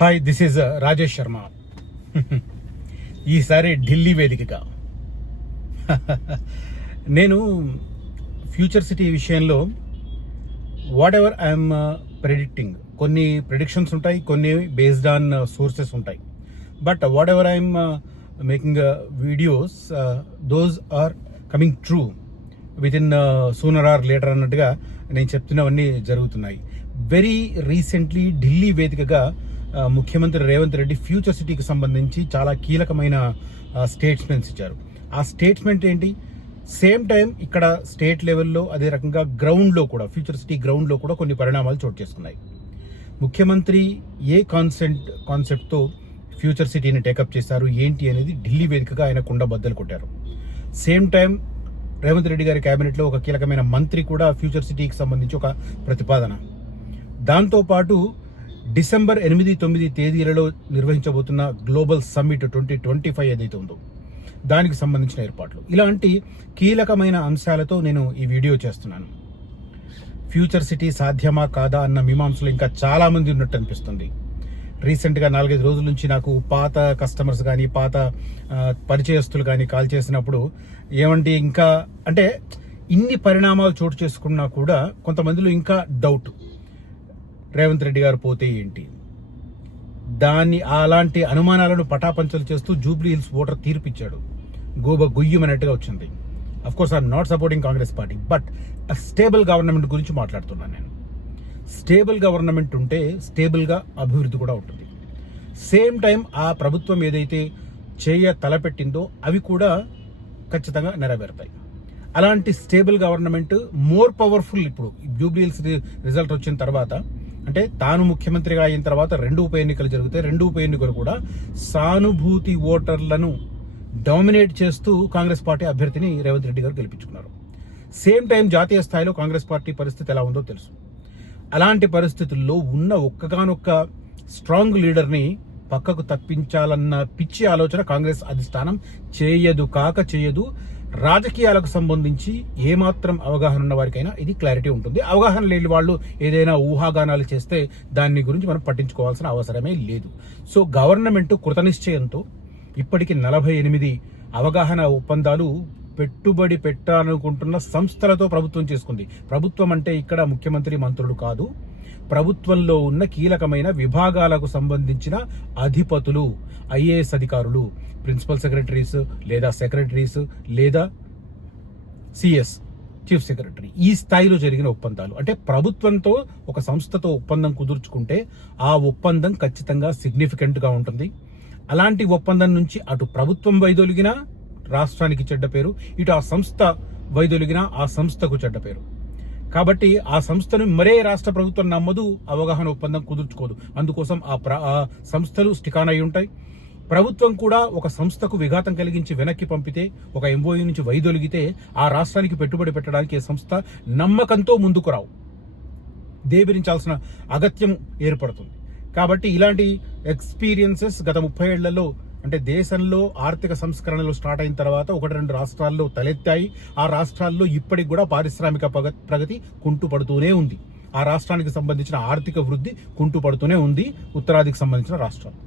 Hi, this is Rajesh Sharma. ఈసారి ఢిల్లీ వేదికగా నేను ఫ్యూచర్ సిటీ విషయంలో వాట్ ఎవర్ ఐఎమ్ ప్రెడిక్టింగ్, కొన్ని ప్రిడిక్షన్స్ ఉంటాయి, కొన్ని బేస్డ్ ఆన్ సోర్సెస్ ఉంటాయి. But whatever I'm making videos, those are coming true within sooner or later అన్నట్టుగా నేను చెప్తున్నవన్నీ జరుగుతున్నాయి. వెరీ రీసెంట్లీ ఢిల్లీ వేదికగా ముఖ్యమంత్రి రేవంత్ రెడ్డి ఫ్యూచర్ సిటీకి సంబంధించి చాలా కీలకమైన స్టేట్మెంట్స్ ఇచ్చారు. ఆ స్టేట్మెంట్ ఏంటి? సేమ్ టైం ఇక్కడ స్టేట్ లెవెల్లో, అదే రకంగా గ్రౌండ్లో కూడా, ఫ్యూచర్ సిటీ గ్రౌండ్లో కూడా కొన్ని పరిణామాలు చోటు చేసుకున్నాయి. ముఖ్యమంత్రి ఏ కాన్సెప్ట్తో ఫ్యూచర్ సిటీని టేకప్ చేశారు, ఏంటి అనేది ఢిల్లీ వేదికగా ఆయన కుండ బద్దలు కొట్టారు. సేమ్ టైం రేవంత్ రెడ్డి గారి కేబినెట్లో ఒక కీలకమైన మంత్రి కూడా ఫ్యూచర్ సిటీకి సంబంధించి ఒక ప్రతిపాదన. దాంతోపాటు డిసెంబర్ 8-9 తేదీలలో నిర్వహించబోతున్న గ్లోబల్ సమ్మిట్ 2025 ఏదైతే ఉందో దానికి సంబంధించిన ఏర్పాట్లు, ఇలాంటి కీలకమైన అంశాలతో నేను ఈ వీడియో చేస్తున్నాను. ఫ్యూచర్ సిటీ సాధ్యమా కాదా అన్న మీమాంసలు ఇంకా చాలా మంది ఉన్నట్టు అనిపిస్తుంది. రీసెంట్గా 4-5 రోజుల నుంచి నాకు పాత కస్టమర్స్ కానీ, పాత పరిచయస్తులు కానీ కాల్ చేసినప్పుడు ఏమంటే, ఇంకా అంటే ఇన్ని పరిణామాలు చోటు చేసుకున్నా కూడా కొంతమందిలో ఇంకా డౌట్, రేవంత్ రెడ్డి గారు పోతే ఏంటి, అలాంటి అనుమానాలను పటాపంచలు చేస్తూ జూబ్లీ హిల్స్ ఓటర్ తీర్పిచ్చాడు. గుయ్యమన్నట్టుగా వచ్చింది. Of course I'm not supporting Congress party, but stable government గురించి మాట్లాడుతున్నాను నేను. స్టేబుల్ గవర్నమెంట్ ఉంటే స్టేబుల్గా అభివృద్ధి కూడా ఉంటుంది. సేమ్ టైం ఆ ప్రభుత్వం ఏదైతే తలపెట్టిందో అవి కూడా ఖచ్చితంగా నెరవేరుతాయి. అలాంటి స్టేబుల్ గవర్నమెంట్ మోర్ పవర్ఫుల్. ఇప్పుడు జూబ్లీ హిల్స్ రిజల్ట్ వచ్చిన తర్వాత, అంటే తాను ముఖ్యమంత్రిగా అయిన తర్వాత 2 ఉప ఎన్నికలు జరుగుతాయి. 2 ఉప ఎన్నికలు కూడా సానుభూతి ఓటర్లను డామినేట్ చేస్తూ కాంగ్రెస్ పార్టీ అభ్యర్థిని రేవంత్ రెడ్డి గారు గెలిపించుకున్నారు. సేమ్ టైం జాతీయ స్థాయిలో కాంగ్రెస్ పార్టీ పరిస్థితి ఎలా ఉందో తెలుసు. అలాంటి పరిస్థితుల్లో ఉన్న ఒక్కగానొక్క స్ట్రాంగ్ లీడర్ని పక్కకు తప్పించాలన్న పిచ్చి ఆలోచన కాంగ్రెస్ అధిష్టానం చేయదు. రాజకీయాలకు సంబంధించి ఏమాత్రం అవగాహన ఉన్న వారికైనా ఇది క్లారిటీ ఉంటుంది. అవగాహన లేని వాళ్ళు ఏదైనా ఊహాగానాలు చేస్తే దాని గురించి మనం పట్టించుకోవాల్సిన అవసరమే లేదు. సో గవర్నమెంట్ కృతనిశ్చయంతో ఇప్పటికి 48 అవగాహన ఒప్పందాలు పెట్టుబడి పెట్టాలనుకుంటున్న సంస్థలతో ప్రభుత్వం చేసుకుంది. ప్రభుత్వం అంటే ఇక్కడ ముఖ్యమంత్రి, మంత్రులు కాదు, ప్రభుత్వంలో ఉన్న కీలకమైన విభాగాలకు సంబంధించిన అధిపతులు, ఐఏఎస్ అధికారులు, ప్రిన్సిపల్ సెక్రటరీస్ లేదా సెక్రటరీస్ లేదా సిఎస్, చీఫ్ సెక్రటరీ, ఈ స్థాయిలో జరిగిన ఒప్పందాలు. అంటే ప్రభుత్వంతో ఒక సంస్థతో ఒప్పందం కుదుర్చుకుంటే ఆ ఒప్పందం ఖచ్చితంగా సిగ్నిఫికెంట్గా ఉంటుంది. అలాంటి ఒప్పందం నుంచి అటు ప్రభుత్వం వైదొలిగినా రాష్ట్రానికి చెడ్డ పేరు, ఇటు ఆ సంస్థ వైదొలిగినా ఆ సంస్థకు చెడ్డ పేరు. కాబట్టి ఆ సంస్థను మరే రాష్ట్ర ప్రభుత్వం నమ్మదు, అవగాహన ఒప్పందం కుదుర్చుకోదు. అందుకోసం ఆ సంస్థలు స్టికాన్ అయి ఉంటాయి. ప్రభుత్వం కూడా ఒక సంస్థకు విఘాతం కలిగించి వెనక్కి పంపితే, ఒక ఎంఓయూ నుంచి వైదొలిగితే ఆ రాష్ట్రానికి పెట్టుబడి పెట్టడానికి ఏ సంస్థ నమ్మకంతో ముందుకు రావు, దేబిరించాల్సిన అగత్యం ఏర్పడుతుంది. కాబట్టి ఇలాంటి ఎక్స్పీరియన్సెస్ గత 30 ఏళ్లలో, అంటే దేశంలో ఆర్థిక సంస్కరణలు స్టార్ట్ అయిన తర్వాత 1-2 రాష్ట్రాల్లో తలెత్తాయి. ఆ రాష్ట్రాల్లో ఇప్పటికి కూడా పారిశ్రామిక ప్రగతి కుంటుపడుతూనే ఉంది. ఆ రాష్ట్రానికి సంబంధించిన ఆర్థిక వృద్ధి కుంటుపడుతూనే ఉంది, ఉత్తరాదికి సంబంధించిన రాష్ట్రాలు.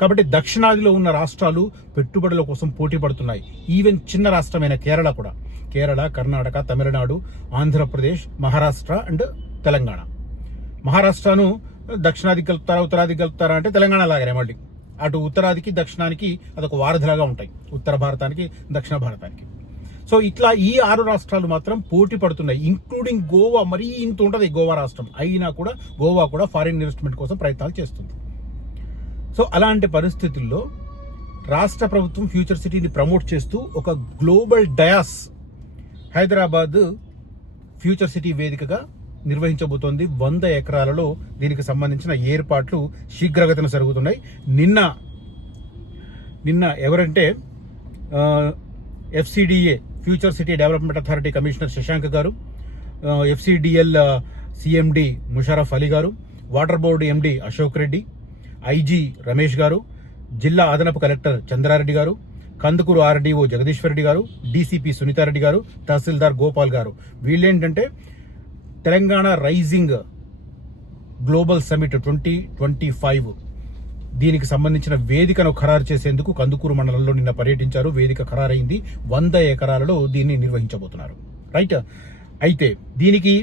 కాబట్టి దక్షిణాదిలో ఉన్న రాష్ట్రాలు పెట్టుబడుల కోసం పోటీ పడుతున్నాయి. ఈవెన్ చిన్న రాష్ట్రమైన కేరళ కూడా, కేరళ, కర్ణాటక, తమిళనాడు, ఆంధ్రప్రదేశ్, మహారాష్ట్ర అండ్ తెలంగాణ. మహారాష్ట్రను దక్షిణాదికి కలుపుతారా, ఉత్తరాదికి కలుపుతారా అంటే తెలంగాణ లాగానే మళ్ళీ. అటు ఉత్తరాదికి దక్షిణానికి అదొక వారధిలాగా ఉంటాయి, ఉత్తర భారతానికి దక్షిణ భారతానికి. సో ఇట్లా ఈ 6 రాష్ట్రాలు మాత్రం పోటీ పడుతున్నాయి, ఇంక్లూడింగ్ గోవా. మరీ ఇంత ఉంటుంది గోవా రాష్ట్రం, అయినా కూడా గోవా కూడా ఫారిన్ ఇన్వెస్ట్మెంట్ కోసం ప్రయత్నాలు చేస్తుంది. సో అలాంటి పరిస్థితుల్లో రాష్ట్ర ప్రభుత్వం ఫ్యూచర్ సిటీని ప్రమోట్ చేస్తూ ఒక global dais Hyderabad future city వేదికగా నిర్వహించబోతోంది. 100 ఎకరాలలో దీనికి సంబంధించిన ఏర్పాట్లు శీఘ్రగతిన జరుగుతున్నాయి. నిన్న ఎవరంటే FCDA future city development authority commissioner Shashank గారు, FCDL CMD ముషరఫ్ అలీ గారు, water board MD Ashok Reddy, IG Ramesh గారు, జిల్లా అదనపు కలెక్టర్ చంద్రారెడ్డి గారు, కందుకూరు RDO జగదీశ్వర్ రెడ్డి గారు, DCP సునీతారెడ్డి గారు, తహసీల్దార్ గోపాల్ గారు, వీళ్ళేంటంటే తెలంగాణ రైజింగ్ గ్లోబల్ సమిట్ 2025 దీనికి సంబంధించిన వేదికను ఖరారు చేసేందుకు కందుకూరు మండలంలో నిన్న పర్యటించారు. వేదిక ఖరారైంది. 100 ఎకరాలలో దీన్ని నిర్వహించబోతున్నారు. రైట్. అయితే దీనికి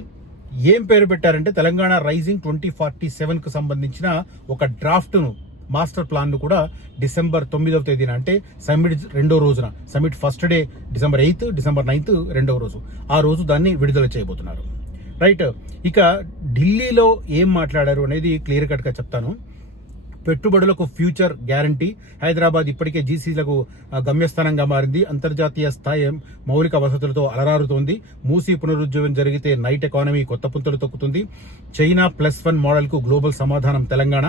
ఏం పేరు పెట్టారంటే తెలంగాణ రైజింగ్ 2047 కు సంబంధించిన ఒక డ్రాఫ్ట్ను, మాస్టర్ ప్లాన్ ను కూడా డిసెంబర్ 9వ తేదీన, అంటే సమ్మిట్ రెండో రోజున, summit first day December 8, December 9 రెండవ రోజు, ఆ రోజు దాన్ని విడుదల చేయబోతున్నారు. రైట్. ఇక ఢిల్లీలో ఏం మాట్లాడారు అనేది క్లియర్ కట్ గా చెప్తాను. పెట్టుబడులకు ఫ్యూచర్ గ్యారంటీ. హైదరాబాద్ ఇప్పటికే జీసీలకు గమ్యస్థానంగా మారింది. అంతర్జాతీయ స్థాయి మౌలిక వసతులతో అలరారుతోంది. మూసీ పునరుజ్జీవం జరిగితే నైట్ ఎకానమీ కొత్త పుంతలు తొక్కుతుంది. చైనా +1 మోడల్కు గ్లోబల్ సమాధానం తెలంగాణ.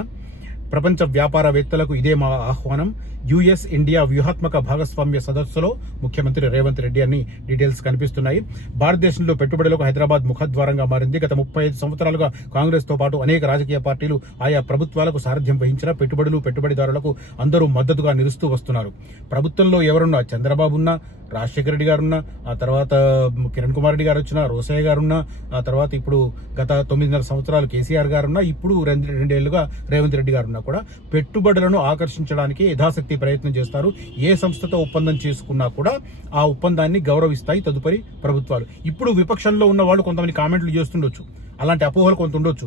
ప్రపంచ వ్యాపారవేత్తలకు ఇదే మా ఆహ్వానం. యుఎస్ ఇండియా వ్యూహాత్మక భాగస్వామ్య సదస్సులో ముఖ్యమంత్రి రేవంత్ రెడ్డి అన్ని డీటెయిల్స్ కనిపిస్తున్నాయి. భారతదేశంలో పెట్టుబడులకు హైదరాబాద్ ముఖద్వారంగా మారింది. గత 35 సంవత్సరాలుగా కాంగ్రెస్ తో పాటు అనేక రాజకీయ పార్టీలు ఆయా ప్రభుత్వాలకు సారథ్యం వహించిన పెట్టుబడులకు అందరూ మద్దతుగా నిలుస్తూ వస్తున్నారు. ప్రభుత్వంలో ఎవరున్నా, చంద్రబాబు ఉన్నా, రాజశేఖర రెడ్డి గారున్నా, ఆ తర్వాత కిరణ్ కుమార్ రెడ్డి గారు వచ్చినా, రోసయ్య గారున్నా, ఆ తర్వాత ఇప్పుడు గత 9.5 సంవత్సరాలు కేసీఆర్ గారున్నా, ఇప్పుడు 2 ఏళ్లుగా రేవంత్ రెడ్డి గారున్నా కూడా పెట్టుబడులను ఆకర్షించడానికి యథాశక్తి ప్రయత్నం చేస్తారు. ఏ సంస్థతో ఒప్పందం చేసుకున్నా కూడా ఆ ఒప్పందాన్ని గౌరవిస్తాయి తదుపరి ప్రభుత్వాలు. ఇప్పుడు విపక్షంలో ఉన్న వాళ్ళు కొంతమంది కామెంట్లు చేస్తుండొచ్చు, అలాంటి అపోహలు కొంత ఉండొచ్చు.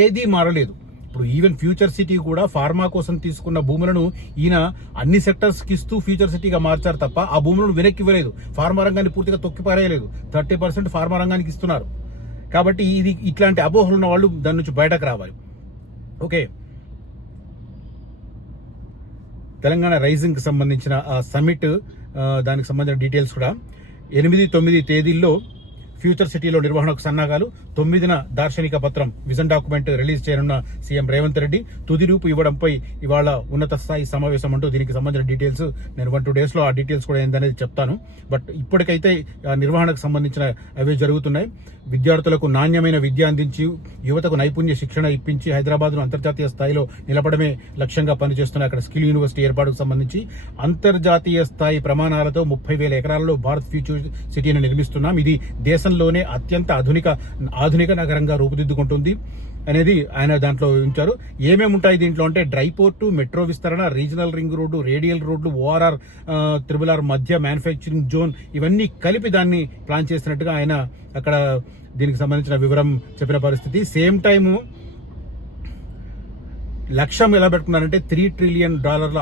ఏదీ మారలేదు. ఇప్పుడు ఈవెన్ ఫ్యూచర్ సిటీ కూడా ఫార్మా కోసం తీసుకున్న భూములను ఈయన అన్ని సెక్టర్స్ కి ఇస్తూ ఫ్యూచర్ సిటీగా మార్చారు తప్ప ఆ భూములను వెనక్కి ఇవ్వలేదు. ఫార్మా రంగాన్ని పూర్తిగా తొక్కిపారేయలేదు. 30% ఫార్మా రంగానికి ఇస్తున్నారు. కాబట్టి ఇది ఇట్లాంటి అపోహలు ఉన్న వాళ్ళు దాని నుంచి బయటకు రావాలి. ఓకే. తెలంగాణ రైజింగ్ కి సంబంధించిన ఆ సమ్మిట్, దానికి సంబంధించిన డీటెయిల్స్ కూడా 8, 9 తేదీల్లో ఫ్యూచర్ సిటీలో నిర్వహణకు సన్నాహాలు. 9న దార్శనిక పత్రం, విజన్ డాక్యుమెంట్ రిలీజ్ చేయనున్న సీఎం రేవంత్ రెడ్డి. తుది రూపు ఇవ్వడంపై ఇవాళ ఉన్నత స్థాయి సమావేశం అంటూ దీనికి సంబంధించిన డీటెయిల్స్ నేను 1-2 డేస్ లో ఆ డీటెయిల్స్ కూడా ఏందనేది చెప్తాను. బట్ ఇప్పటికైతే నిర్వహణకు సంబంధించిన అవే జరుగుతున్నాయి. విద్యార్థులకు నాణ్యమైన విద్య అందించి యువతకు నైపుణ్య శిక్షణ ఇప్పించి హైదరాబాద్ను అంతర్జాతీయ స్థాయిలో నిలపడమే లక్ష్యంగా పనిచేస్తున్న అక్కడ స్కిల్ యూనివర్సిటీ ఏర్పాటుకు సంబంధించి అంతర్జాతీయ స్థాయి ప్రమాణాలతో 30,000 ఎకరాలలో భారత్ ఫ్యూచర్ సిటీని నిర్మిస్తున్నాం. ఇది దేశంలోనే అత్యంత ఆధునిక నగరంగా రూపుదిద్దుకుంటుంది అనేది ఆయన దాంట్లో ఉంచారు. ఏమేమి ఉంటాయి దీంట్లో అంటే డ్రై పోర్టు, మెట్రో విస్తరణ, రీజనల్ రింగ్ రోడ్డు, రేడియల్ రోడ్లు, ORR, RRR మధ్య మ్యానుఫ్యాక్చరింగ్ జోన్, ఇవన్నీ కలిపి దాన్ని ప్లాన్ చేసినట్టుగా ఆయన అక్కడ దీనికి సంబంధించిన వివరం చెప్పిన పరిస్థితి. సేమ్ టైము లక్ష్యం ఎలా పెట్టుకున్నారంటే $3 ట్రిలియన్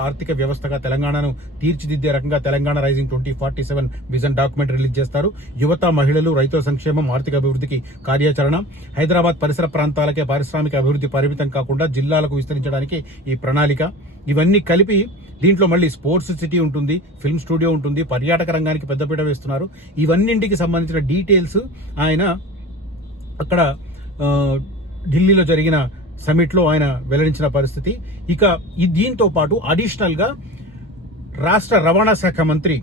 ఆర్థిక వ్యవస్థగా తెలంగాణను తీర్చిదిద్దే రకంగా Telangana rising 2047 vision document release చేస్తారు. యువత, మహిళలు, రైతుల సంక్షేమం, ఆర్థిక అభివృద్ధికి కార్యాచరణ. హైదరాబాద్ పరిసర ప్రాంతాలకే పారిశ్రామిక అభివృద్ధి పరిమితం కాకుండా జిల్లాలకు విస్తరించడానికి ఈ ప్రణాళిక. ఇవన్నీ కలిపి దీంట్లో మళ్ళీ స్పోర్ట్స్ సిటీ ఉంటుంది, ఫిల్మ్ స్టూడియో ఉంటుంది, పర్యాటక రంగానికి పెద్దపీట వేస్తున్నారు. ఇవన్నింటికి సంబంధించిన డీటెయిల్స్ ఆయన అక్కడ ఢిల్లీలో జరిగిన సమిట్ లో ఆయన వెల్లడించిన పరిస్థితి. ఇక దీంతో పాటు అడిషనల్ గా రాష్ట్ర రవాణా శాఖ మంత్రి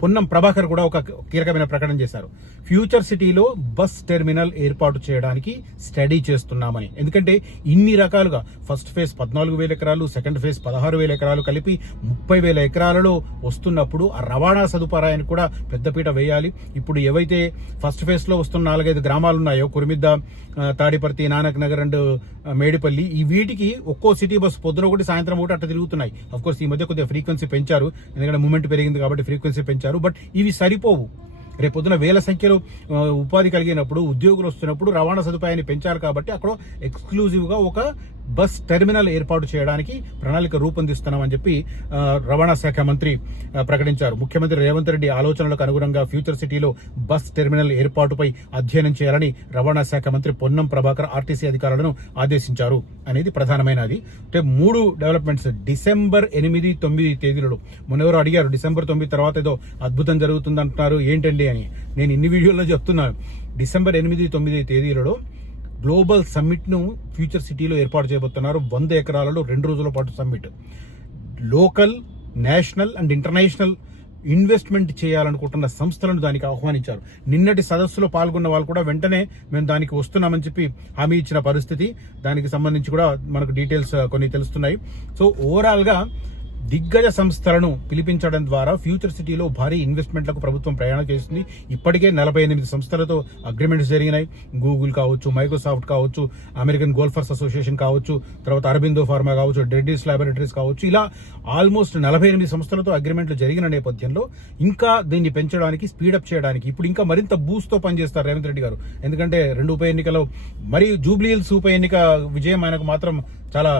పొన్నం ప్రభాకర్ కూడా ఒక కీలకమైన ప్రకటన చేశారు. ఫ్యూచర్ సిటీలో బస్ టెర్మినల్ ఏర్పాటు చేయడానికి స్టడీ చేస్తున్నామని. ఎందుకంటే ఇన్ని రకాలుగా ఫస్ట్ ఫేజ్ 14,000 ఎకరాలు, సెకండ్ ఫేజ్ 16,000 ఎకరాలు కలిపి 30,000 ఎకరాలలో వస్తున్నప్పుడు ఆ రవాణా సదుపాయానికి కూడా పెద్దపీట వేయాలి. ఇప్పుడు ఏవైతే ఫస్ట్ ఫేజ్ లో వస్తున్న 4-5 గ్రామాలు ఉన్నాయో, కురిమిద్ద, తాడిపర్తి, నానక్ నగర్ అండ్ మేడిపల్లి, ఈ వీటికి ఒక్కో సిటీ బస్ పొద్దున ఒకటి, సాయంత్రం ఒకటి అట్లా తిరుగుతున్నాయి. అఫ్ కోర్స్ ఈ మధ్య కొద్దిగా ఫ్రీక్వెన్సీ పెంచారు, ఎందుకంటే మూమెంట్ పెరిగింది కాబట్టి ఫ్రీక్వెన్సీ పెంచారు. బట్ ఇవి సరిపోవు. రేపొద్దున వేల సంఖ్యలో ఉపాధి కలిగినప్పుడు, ఉద్యోగులు వస్తున్నప్పుడు రవాణా సదుపాయాన్ని పెంచారు. కాబట్టి అక్కడ ఎక్స్క్లూజివ్ గా ఒక బస్ టెర్మినల్ ఏర్పాటు చేయడానికి ప్రణాళిక రూపొందిస్తున్నామని చెప్పి రవాణా శాఖ మంత్రి ప్రకటించారు. ముఖ్యమంత్రి రేవంత్ రెడ్డి ఆలోచనలకు అనుగుణంగా ఫ్యూచర్ సిటీలో బస్ టెర్మినల్ ఏర్పాటుపై అధ్యయనం చేయాలని రవాణా శాఖ మంత్రి పొన్నం ప్రభాకర్ ఆర్టీసీ అధికారులను ఆదేశించారు అనేది ప్రధానమైనది. అంటే 3 డెవలప్మెంట్స్ డిసెంబర్ 8, 9 తేదీలలో. మొన్నెవరో అడిగారు డిసెంబర్ 9 తర్వాత ఏదో అద్భుతం జరుగుతుంది అంటున్నారు ఏంటండి అని. నేను ఇన్ని వీడియోల్లో చెప్తున్నాను. డిసెంబర్ 8, 9 తేదీలలో గ్లోబల్ సమ్మిట్ ను ఫ్యూచర్ సిటీలో ఏర్పాటు చేయబోతున్నారు. 100 ఎకరాలలో 2 రోజుల పాటు summit. Local, national and international investment చేయాలనుకుంటున్న సంస్థలను దానికి ఆహ్వానించారు. నిన్నటి సదస్సులో పాల్గొన్న వాళ్ళు కూడా వెంటనే మేము దానికి వస్తున్నామని చెప్పి హామీ ఇచ్చిన పరిస్థితి. దానికి సంబంధించి కూడా మనకు డీటెయిల్స్ కొన్ని తెలుస్తున్నాయి. సో ఓవరాల్ గా దిగ్గజ సంస్థలను పిలిపించడం ద్వారా ఫ్యూచర్ సిటీలో భారీ ఇన్వెస్ట్మెంట్లకు ప్రభుత్వం ప్రయాణం చేస్తుంది. ఇప్పటికే 48 సంస్థలతో అగ్రిమెంట్స్ జరిగినాయి. గూగుల్ కావచ్చు, మైక్రోసాఫ్ట్ కావచ్చు, అమెరికన్ గోల్ఫర్స్ అసోసియేషన్ కావచ్చు, తర్వాత అరబిందో ఫార్మా కావచ్చు, రెడ్డిస్ ల్యాబొరేటరీస్ కావచ్చు, ఇలా ఆల్మోస్ట్ 48 సంస్థలతో అగ్రిమెంట్లు జరిగిన నేపథ్యంలో ఇంకా దీన్ని పెంచడానికి, స్పీడప్ చేయడానికి ఇప్పుడు ఇంకా మరింత బూస్ట్తో పనిచేస్తారు రేవంత్ రెడ్డి గారు. ఎందుకంటే 2 ఉప ఎన్నికలో మరియు జూబ్లీ హిల్స్ ఉప ఎన్నిక విజయం ఆయనకు మాత్రం చాలా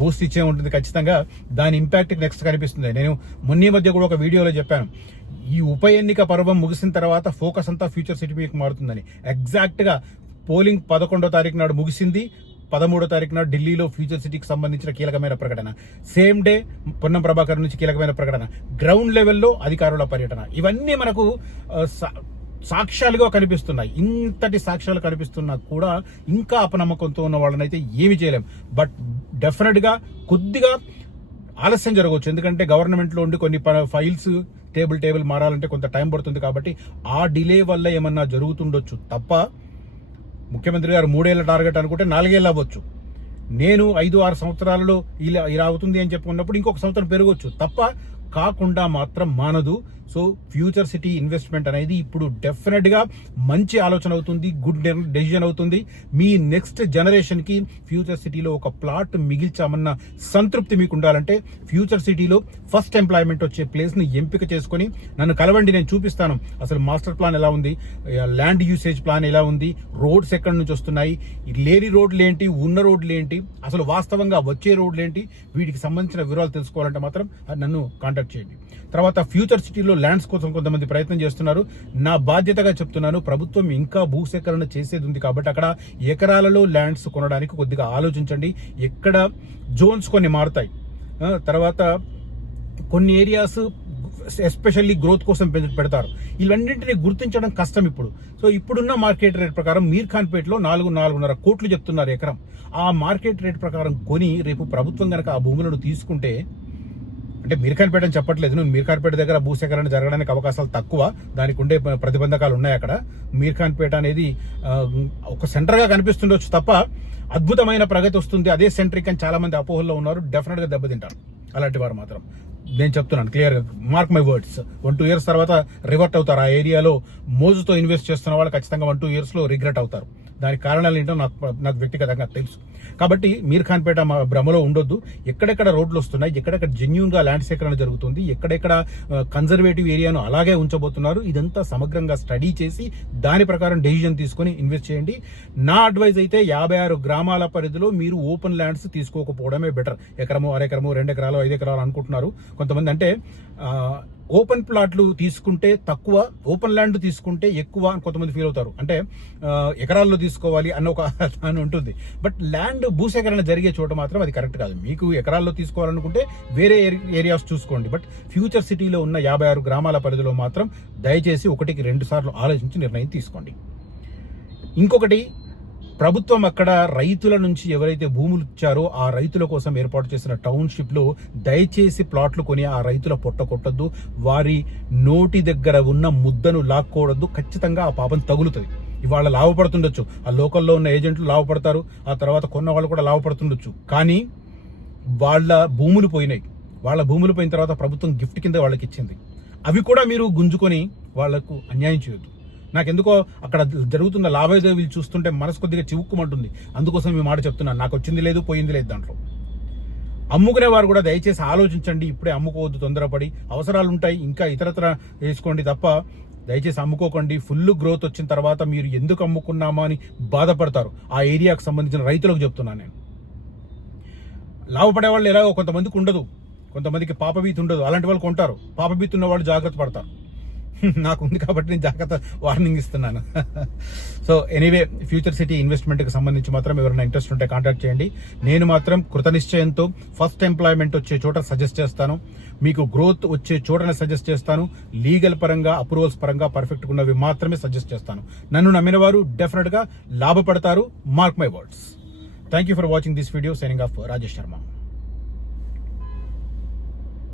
బూస్ట్ ఇచ్చే ఉంటుంది ఖచ్చితంగా. దాని ఇంపాక్ట్ నెక్స్ట్ కనిపిస్తుంది. నేను మొన్న మధ్య కూడా ఒక వీడియోలో చెప్పాను, ఈ ఉప ఎన్నిక పర్వం ముగిసిన తర్వాత ఫోకస్ అంతా ఫ్యూచర్ సిటీ మీకు మారుతుందని. ఎగ్జాక్ట్ గా పోలింగ్ 11వ తారీఖు నాడు ముగిసింది. 13వ తారీఖు నాడు ఢిల్లీలో ఫ్యూచర్ సిటీకి సంబంధించిన కీలకమైన ప్రకటన, సేమ్ డే పొన్నం ప్రభాకర్ నుంచి కీలకమైన ప్రకటన, గ్రౌండ్ లెవెల్లో అధికారుల పర్యటన, ఇవన్నీ మనకు సాక్ష్యాలుగా కనిపిస్తున్నాయి. ఇంతటి సాక్ష్యాలు కనిపిస్తున్నా కూడా ఇంకా అపనమ్మకంతో ఉన్న వాళ్ళనైతే ఏమి చేయలేం. బట్ డెఫినెట్ గా కొద్దిగా ఆలస్యం జరగవచ్చు. ఎందుకంటే గవర్నమెంట్ లో ఉండి కొన్ని ఫైల్స్ టేబుల్ మారాలంటే కొంత టైం పడుతుంది. కాబట్టి ఆ డిలే వల్ల ఏమన్నా జరుగుతుండొచ్చు తప్ప ముఖ్యమంత్రి గారు 3 ఏళ్ల టార్గెట్ అనుకుంటే 4 ఏళ్ళు అవ్వచ్చు. నేను 5-6 సంవత్సరాలలో ఇలా అవుతుంది అని చెప్పుకున్నప్పుడు ఇంకొక సంవత్సరం పెరగవచ్చు తప్ప కాకుండా మాత్రం మానదు. సో ఫ్యూచర్ సిటీ ఇన్వెస్ట్మెంట్ అనేది ఇప్పుడు డెఫినెట్ గా మంచి ఆలోచన అవుతుంది, గుడ్ డెసిజన్ అవుతుంది. మీ నెక్స్ట్ జనరేషన్ కి ఫ్యూచర్ సిటీలో ఒక ప్లాట్ మిగిల్చామన్న సంతృప్తి మీకు ఉండాలంటే ఫ్యూచర్ సిటీలో ఫస్ట్ ఎంప్లాయ్మెంట్ వచ్చే ప్లేస్ ని ఎంపిక చేసుకుని నన్ను కలవండి, నేను చూపిస్తాను అసలు మాస్టర్ ప్లాన్ ఎలా ఉంది, ల్యాండ్ యూసేజ్ ప్లాన్ ఎలా ఉంది, రోడ్స్ ఎక్కడి నుంచి వస్తున్నాయి, లేని రోడ్లు ఏంటి, ఉన్న రోడ్లు ఏంటి, అసలు వాస్తవంగా వచ్చే రోడ్లు ఏంటి, వీటికి సంబంధించిన వివరాలు తెలుసుకోవాలంటే మాత్రం నన్ను కాంటాక్ట్ చేయండి. తర్వాత ఫ్యూచర్ సిటీలో ల్యాండ్స్ కోసం కొంతమంది ప్రయత్నం చేస్తున్నారు. నా బాధ్యతగా చెప్తున్నాను, ప్రభుత్వం ఇంకా భూసేకరణ చేసేది ఉంది కాబట్టి అక్కడ ఎకరాలలో ల్యాండ్స్ కొనడానికి కొద్దిగా ఆలోచించండి. ఎక్కడ జోన్స్ కొన్ని మారుతాయి, తర్వాత కొన్ని ఏరియాస్ ఎస్పెషల్లీ గ్రోత్ కోసం పెడతారు. ఇవన్నింటినీ గుర్తించడం కష్టం ఇప్పుడు. సో ఇప్పుడున్న మార్కెట్ రేట్ ప్రకారం మీర్ ఖాన్ పేటలో 4.5 కోట్లు చెప్తున్నారు ఎకరం. ఆ మార్కెట్ రేట్ ప్రకారం కొని రేపు ప్రభుత్వం కనుక ఆ భూములను తీసుకుంటే, అంటే మీర్ఖాన్పేట అని చెప్పట్లేదు, నువ్వు మీర్ఖాన్పేట దగ్గర భూసేకరణ జరగడానికి అవకాశాలు తక్కువ, దానికి ఉండే ప్రతిబంధకాలు ఉన్నాయి అక్కడ. మీర్ఖాన్పేట అనేది ఒక సెంటర్ గా కనిపిస్తుండొచ్చు తప్ప అద్భుతమైన ప్రగతి వస్తుంది, అదే సెంట్రిక్ అని చాలా మంది అపోహల్లో ఉన్నారు. డెఫినెట్ గా దెబ్బతింటారు అలాంటి వారు మాత్రం. నేను చెప్తున్నాను క్లియర్ గా, మార్క్ మై వర్డ్స్, 1-2 ఇయర్స్ తర్వాత రివర్ట్ అవుతారు. ఆ ఏరియాలో మోజుతో ఇన్వెస్ట్ చేస్తున్న వాళ్ళు ఖచ్చితంగా 1-2 ఇయర్స్ లో రిగ్రెట్ అవుతారు. దానికి కారణాలు ఏంటో నాకు వ్యక్తిగతంగా తెలుసు. కాబట్టి మీర్ ఖాన్పేట భ్రమలో ఉండొద్దు. ఎక్కడెక్కడ రోడ్లు వస్తున్నాయి, ఎక్కడెక్కడ జెన్యూన్ గా ల్యాండ్ సేకరణ జరుగుతుంది, ఎక్కడెక్కడ కన్జర్వేటివ్ ఏరియాను అలాగే ఉంచబోతున్నారు, ఇదంతా సమగ్రంగా స్టడీ చేసి దాని ప్రకారం డెసిజన్ తీసుకుని ఇన్వెస్ట్ చేయండి. నా అడ్వైజ్ అయితే 56 గ్రామాల పరిధిలో మీరు ఓపెన్ ల్యాండ్స్ తీసుకోకపోవడమే బెటర్. ఎకరము, అరెకరము, 2 ఎకరాలు, 5 ఎకరాలు అనుకుంటున్నారు కొంతమంది. అంటే ఓపెన్ ప్లాట్లు తీసుకుంటే తక్కువ, ఓపెన్ ల్యాండ్ తీసుకుంటే ఎక్కువ అని కొంతమంది ఫీల్ అవుతారు. అంటే ఎకరాల్లో తీసుకోవాలి అన్న ఒక దాని ఉంటుంది. బట్ ల్యాండ్ భూసేకరణ జరిగే చోట మాత్రం అది కరెక్ట్ కాదు. మీకు ఎకరాల్లో తీసుకోవాలనుకుంటే వేరే ఏరియాస్ చూసుకోండి. బట్ ఫ్యూచర్ సిటీలో ఉన్న 56 గ్రామాల పరిధిలో మాత్రం దయచేసి 1-2 సార్లు ఆలోచించి నిర్ణయం తీసుకోండి. ఇంకొకటి, ప్రభుత్వం అక్కడ రైతుల నుంచి ఎవరైతే భూములు ఇచ్చారో ఆ రైతుల కోసం ఏర్పాటు చేసిన టౌన్షిప్ లో దయచేసి ప్లాట్లు కొని ఆ రైతుల పొట్ట కొట్టద్దు, వారి నోటి దగ్గర ఉన్న ముద్దను లాక్కోవద్దు. ఖచ్చితంగా ఆ పాపం తగులుతుంది. ఇవాళ లాభపడుతుండొచ్చు, ఆ లోకల్లో ఉన్న ఏజెంట్లు లాభపడతారు, ఆ తర్వాత కొన్న వాళ్ళు కూడా లాభపడుతుండొచ్చు. కానీ వాళ్ళ భూములు పోయినాయి. వాళ్ళ భూములు పోయిన తర్వాత ప్రభుత్వం గిఫ్ట్ కింద వాళ్ళకి ఇచ్చింది. అవి కూడా మీరు గుంజుకొని వాళ్లకు అన్యాయం చేయొద్దు. నాకెందుకో అక్కడ జరుగుతున్న లావాదేవీలు చూస్తుంటే మనసు కొద్దిగా చివుక్కుమంటుంది. అందుకోసం ఈ మాట చెప్తున్నాను. నాకు వచ్చింది లేదు, పోయింది లేదు. దాంట్లో అమ్ముకునే వారు కూడా దయచేసి ఆలోచించండి. ఇప్పుడే అమ్ముకోవద్దు తొందరపడి. అవసరాలు ఉంటాయి, ఇంకా ఇతరత్ర వేసుకోండి తప్ప దయచేసి అమ్ముకోకండి. ఫుల్ గ్రోత్ వచ్చిన తర్వాత మీరు ఎందుకు అమ్ముకున్నామా అని బాధపడతారు. ఆ ఏరియాకు సంబంధించిన రైతులకు చెప్తున్నాను నేను. లాభపడే వాళ్ళు ఎలాగో కొంతమందికి ఉండదు, కొంతమందికి పాపభీతి ఉండదు. అలాంటి వాళ్ళు కొంటారు. పాపభీతి ఉన్న వాళ్ళు జాగ్రత్త పడతారు. నాకు ఉంది కాబట్టి నేను జాగ్రత్త వార్నింగ్ ఇస్తున్నాను. సో ఎనీవే, ఫ్యూచర్ సిటీ ఇన్వెస్ట్మెంట్కి సంబంధించి మాత్రం ఎవరైనా ఇంట్రెస్ట్ ఉంటే కాంటాక్ట్ చేయండి. నేను మాత్రం కృతనిశ్చయంతో ఫస్ట్ ఎంప్లాయ్మెంట్ వచ్చే చోట సజెస్ట్ చేస్తాను, మీకు గ్రోత్ వచ్చే చోటనే సజెస్ట్ చేస్తాను. లీగల్ పరంగా, అప్రూవల్స్ పరంగా పర్ఫెక్ట్గా ఉన్నవి మాత్రమే సజెస్ట్ చేస్తాను. నన్ను నమ్మిన వారు డెఫినెట్గా లాభపడతారు. Mark my words. Thank you for watching this video. Signing off Rajesh Sharma.